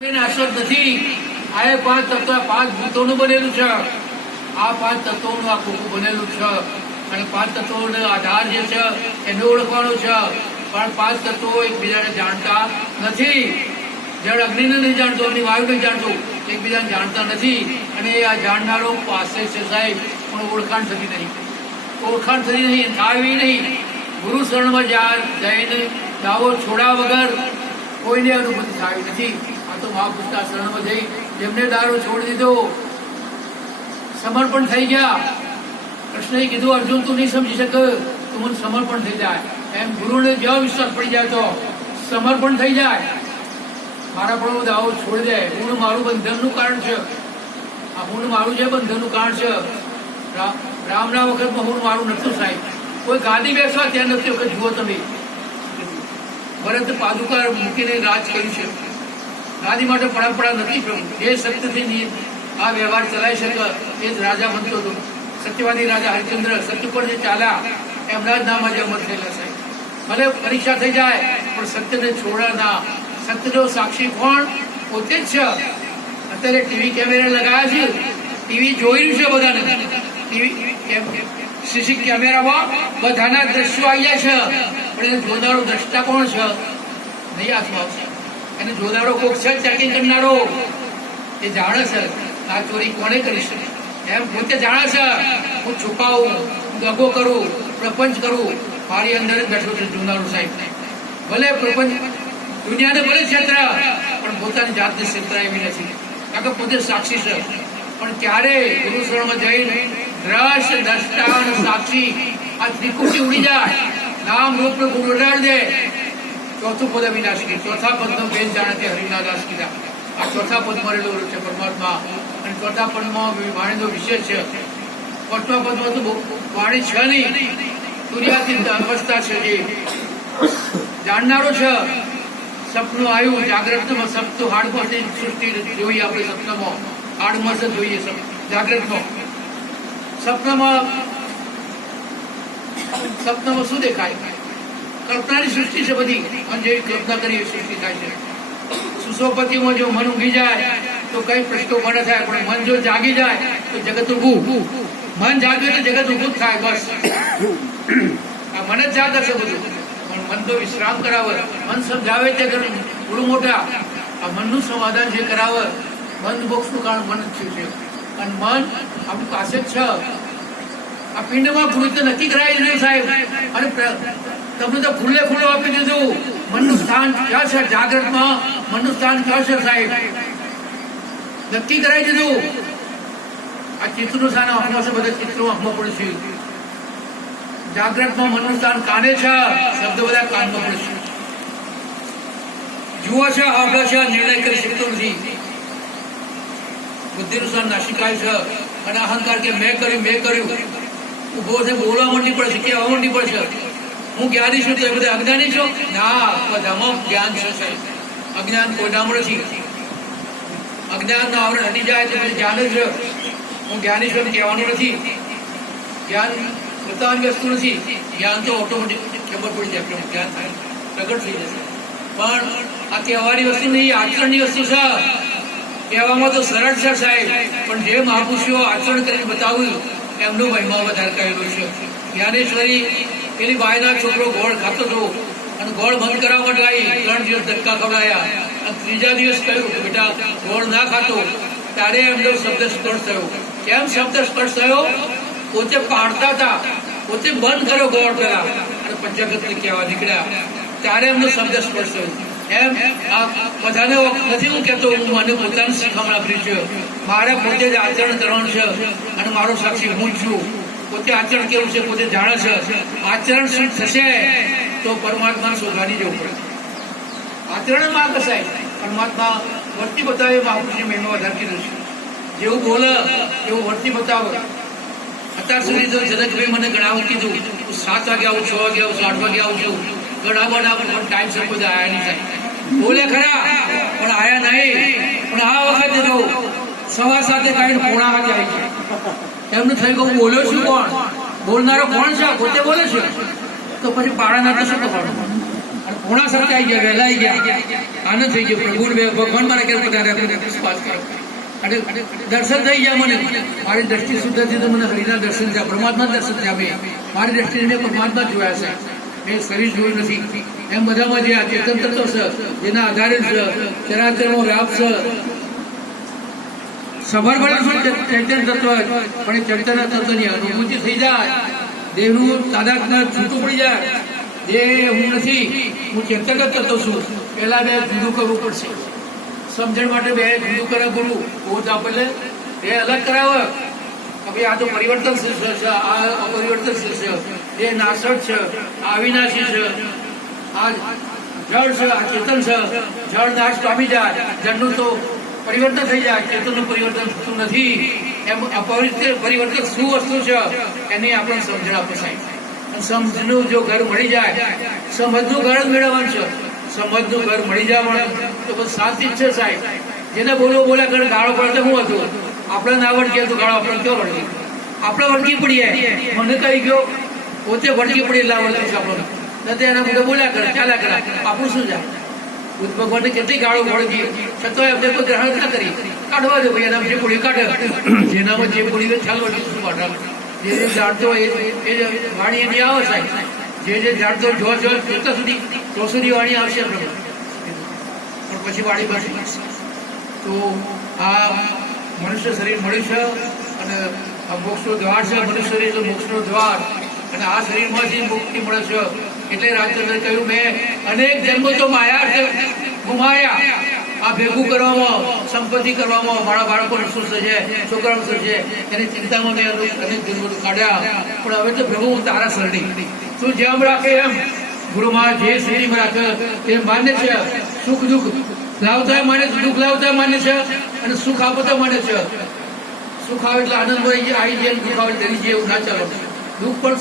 નાશક નથી. આ પાંચ તત્વ પાંચ ભૂતોનું બનેલું છે. આ પાંચ તત્વોનું આ ખોખું બનેલું છે અને પાંચ તત્વોનો આધાર જે છે એને ઓળખવાનો છે. પણ પાંચ તત્વો એકબીજાને જાણતા નથી. જળ અગ્નિને નહીં જાણતું, અગ્નિ વાયુ નહીં જાણતું, એકબીજાને જાણતા નથી. અને આ જાણનારો પાસે છે સાહેબ, પણ ઓળખાણ થતી નહીં. ઓળખાણ થતી નહીં, થાવી નહીં. ગુરુ શરણમાં જઈને દાવો છોડા વગર કોઈને અનુભૂતિ થાવી નથી. તો મહાપુરુષના શરણમાં જઈ જેમને દારો છોડી દીધો, સમર્પણ થઈ ગયા. કૃષ્ણએ કીધું, અર્જુન તું નહીં સમજી શકે, તું મને સમર્પણ થઈ જાય. એમ ગુરુને જ્યાં વિશ્વાસ પડી જાય તો સમર્પણ થઈ જાય. મારા પણ દાવો છોડી દે. હું મારું બંધનનું કારણ છે. આ હું મારું જે બંધનનું કારણ છે. રામના વખતમાં હું મારું નતું સાહેબ. કોઈ ગાદી બેસવા ત્યાં નથી. વખત જુઓ તમે, ભરત પાદુકા મૂકીને રાજ કર્યું છે. ગાદી માટે પડાપડા નથી પ્રભુ. જે સત્યથી આ વ્યવહાર ચલાવી શકે એ જ રાજા બનતો હતો. સત્યવાદી રાજા હરિચંદ્ર સત્ય પર જે ચાલ્યા એમના જ નામ આજે અમર થયેલા સાહેબ. ભલે પરીક્ષા થઈ જાય પણ સત્યને છોડા ના. સત્યનો સાક્ષી કોણ? પોતે જ છે. અત્યારે ટીવી કેમેરા લગાવ્યા છે, ટીવી જોઈ રહ્યું છે બધાને. ટીવી સીસી કેમેરામાં બધાના દ્રશ્યો આવી જાય છે, પણ એને જોનારો દ્રષ્ટા કોણ છે? નહીં હાથમાં આવશે. એને જોનારો કોક છે, ચેકિંગ કરનારો. એ જાણે છે આ ચોરી કોને કરી છે. એમ પોતે જાણે છે હું છુપાવું, દગો કરું, પ્રપંચ કરું. મારી અંદર જ બેઠો છે જોનારો સાહેબ. ભલે પ્રપંચ દુનિયાને ભલે ક્ષેત્ર, પણ પોતાની જાતને ક્ષેત્ર એવી નથી. કારણ કે પોતે સાક્ષી છે. પણ ક્યારે ગુરુ શરણમાં જઈને દ્રષ્ટ, દ્રષ્ટા અને સાક્ષી આ ત્રિકુટી ઉડી જાય, નામ રૂપ ગુરુ ઉડાડી દે. ચોથું પદ અવિનાશ કીધું. ચોથા પદનો ભેદ જાણે તે હરિના દાસ કીધા. આ ચોથા પદમાં રહેલો છે પરમાત્મા. અને ચોથા પદમાં વાણીનો વિશેષ છે. પાંચમા પદમાં તો વાણી છે નહીં, તુર્યાતીત અવસ્થા છે. જે જાણનારો છે. સપનું આવ્યું જાગ્રતમાં, સપનું હાડમાંથી સૃષ્ટિ જોઈએ આપણે. સપનામાં હાડમાં જ જોઈએ. જાગ્રતમાં સપનામાં શું દેખાય? કલ્પનાની સૃષ્ટિ છે બધી. મન જેવી કલ્પના કરી સૃષ્ટિ થાય છે. સુસોપતિમાં જો મન ઊંઘી જાય તો કઈ પ્રશ્નો મને થાય, પણ મન જો જાગી જાય તો જગત ઊભું. મન જાગ્યું તો જગત ઊભું જ થાય. બસ આ મન જ જાગે છે બધું. પણ મન તો વિશ્રામ કરાવે. મન સમજાવે તે થોડું મોટા. આ મનનું સમાધાન જે કરાવે, બંધ બોક્સનું કારણ મન જ છે. અને મન આપણી પાસે જ છે. આ પિંડમાં ભૂલ તો નક્કી કરાવી નહીં સાહેબ. અને તમને તો ખુલ્લે ખુલ્લું આપી દીધું. મનનું સ્થાન ક્યાં છે? જાગ્રતમાં મનનું સ્થાન ક્યાં છે સાહેબ? નક્કી કરાવી દીધું. આ ચિત્રનું સ્થાન આંખમાં છે. બધા ચિત્રો આંખમાં પડે છે. જાગ્રતમાં મનનું સ્થાન કાને છે. શબ્દ બધા કાનમાં પડે છે. જુઓ છે, સાંભળે છે, નિર્ણય કરી શકતો નથી. બુદ્ધિનું સ્થાન નાસિકાય છે. અને અહંકાર કે મેં કર્યું ઉભો છે, બોલવા માંડી પડે છે, કહેવા માંડી પડે છે. હું જ્ઞાની છું તો એ બધા અજ્ઞાની છો? ના, બધામાં જ્ઞાન છે સાહેબ. અજ્ઞાન કોઈનામાં નથી. અજ્ઞાન નો આવરણ હટી જાય તો જ્ઞાન જ. હું જ્ઞાની છું કહેવાનું નથી. જ્ઞાન પોતાની વસ્તુ નથી. જ્ઞાન તો ઓટોમેટિક ખબર પડી જાય, જ્ઞાન થાય, પ્રગટ થઈ જશે. પણ આ કહેવાની વસ્તુ નહીં, આચરણની વસ્તુ છે. કહેવામાં તો સરળ છે સાહેબ, પણ જે મહાપુરુષો આચરણ કરીને બતાવ્યું એમનો મહિમા વધારે કહેલો છે. જ્ઞાનેશ્વરી પેલી બાયના છોકરો ગોળ ખાતો હતો અને ગોળ બંધ કરાવવા માટે આવી. 3 દિવસ ધક્કા ખવડાયા અને ત્રીજા દિવસ કહ્યું કે બેટા ગોળ ના ખાતો. ત્યારે એમનો શબ્દ સ્પર્શ થયો. કેમ શબ્દ સ્પર્શ થયો? પોતે પાડતા હતા, પોતે બંધ કર્યો ગોળ પેલા અને પંચાગતને કહેવા નીકળ્યા. ત્યારે એમનો શબ્દ સ્પર્શ થયો. એમ આ બધાને નથી હું કહેતો, હું મને પોતાનું શીખવણ આપી છે. મારે પોતે જ આચરણ કરવાનું છે અને મારો સાક્ષી હું જ છું. પોતે આચરણ કેવું છે પોતે જાણે છે. આચરણ શું થશે તો પરમાત્મા શોધાની જવું પડે. આચરણ માં કસાય પરમાત્મા વર્તી બતાવે. મહાપુરુષની મહિમા વધારે કીધું છે. જેવું બોલે એવું વર્તી બતાવે. અત્યાર સુધી તો જનકભાઈ મને ગણાવું કીધું 7 વાગે આવું, 6 વાગે આવું, 8 વાગે આવું છું. ગણાવવા પણ ટાઈમ સર કોઈ આયા નહીં થાય. બોલે ખરા પણ આયા નહીં. પણ આ વખતે તો 7:15 કાઢીને 6:30 આવી છે. એમનું થઈ ગયું બોલ્યો છું કોણ? બોલનારો કોણ છે? પોતે બોલે છે. તો પછી પાડાના તો શું કરવાનું? અને પોણા 7 આવી ગયા, વહેલા આવી ગયા, આનંદ થઈ ગયો. પ્રભુ ભગવાન મારા ઘેર પધાર્યા, વિશ્વાસ કરો. અને દર્શન થઈ ગયા મને, મારી દ્રષ્ટિ શુદ્ધ હતી તો મને હરિના દર્શન થયા, પરમાત્મા દર્શન થયા. મારી દ્રષ્ટિને મેં પરમાત્મા જ જોયા છે, મેં શરીર જોયું નથી. એમ બધામાં જે આ ચેતન તત્વ છે, જેના આધારે છે ચરાચરનો વ્યાપ છે. સબર પડે શું ચૈતન્ય તત્વ, પણ એ ચૈતન્ય તત્વની અનુભૂતિ થઈ જાય, દેહનું તાદાત્મ્ય છૂટું પડી જાય. જે હું નથી, હું ચેતન તત્વ છું. પહેલા બે જુદું કરવું પડશે. સમજણ માટે બે જુદું કરે ગુરુ, બહુ જ આપે બે અલગ કરાવે. હવે આ તો પરિવર્તનશીલ છે, આ અપરિવર્તનશીલ છે, એ નાશક છે, આ અવિનાશી છે, આ જળ છે, આ ચેતન છે. જળ નાશ પામી જાય, જળનું તો પરિવર્તન થઈ જાય, ચેતનનું પરિવર્તન થતું નથી. એમ પરિવર્તન શું વસ્તુ છે એની આપણને સમજણ આપે સાહેબ. સમજનું જો ઘર મળી જાય, સમજનું ઘર જ મેળવવાનું છે. સમજનું ઘર મળી જાય તો બસ શાંતિ જ છે સાહેબ. જેને બોલ્યા કરે ગાળો પડે શું હતું, આપણે ના વળગીએ તો ગાળો આપણે ક્યાં વળગી, આપણે વળગી પડીએ. મને કહી ગયો પોતે વળગી પડી એટલે વળગી છે આપણને નથી, એના મુદ્દે બોલ્યા કરે, ચાલ્યા કરે, આપણું શું જાય. બુદ્ધ ભગવાનને કેટલી ગાળો વળગી, છતાં એમને કોઈ ગ્રહણ ના કરી. કાઢવા દે ભાઈ, એના જે પૂરી કાઢે, જેનામાં જે પૂરી ચાલ વળગી શું કાઢવા. જે જાણતો એ વાણી એની આવે સાહેબ. જે જાણતો જોતા સુધી તો સુધી વાણી આવશે, પણ પછી વાણી બનશે. તો આ મનુષ્ય શરીર મળ્યું છે અને આ મોક્ષનો દ્વાર છે. મનુષ્ય શરીર તો મોક્ષનો દ્વાર, અને આ શરીરમાંથી મુક્તિ મળે છે. એટલે રાજચંદ્રે કહ્યું, મેં અનેક જન્મો તો માયા ગુમાયા, આ ભેગું કરવામાં, સંપત્તિ કરવામાં, મારા બાળકોનું શું થશે, છોકરાનું શું છે, એની ચિંતામાં મેં અનેક જન્મો કાઢ્યા. પણ હવે તો પ્રભુ હું તારા શરણી, તું જેમ રાખે એમ ગુરુમાં જે શરીરમાં રાખે એ માન્ય છે. સુખ દુઃખ લાવતા માને છે, દુઃખ લાવતા માને છે, અને સુખ આપતા માને છે. સુખ આવે એટલે આનંદ આવી જાય, દુઃખ આવે ડરી જાય, એવું ના ચાલો. દુઃખ પણ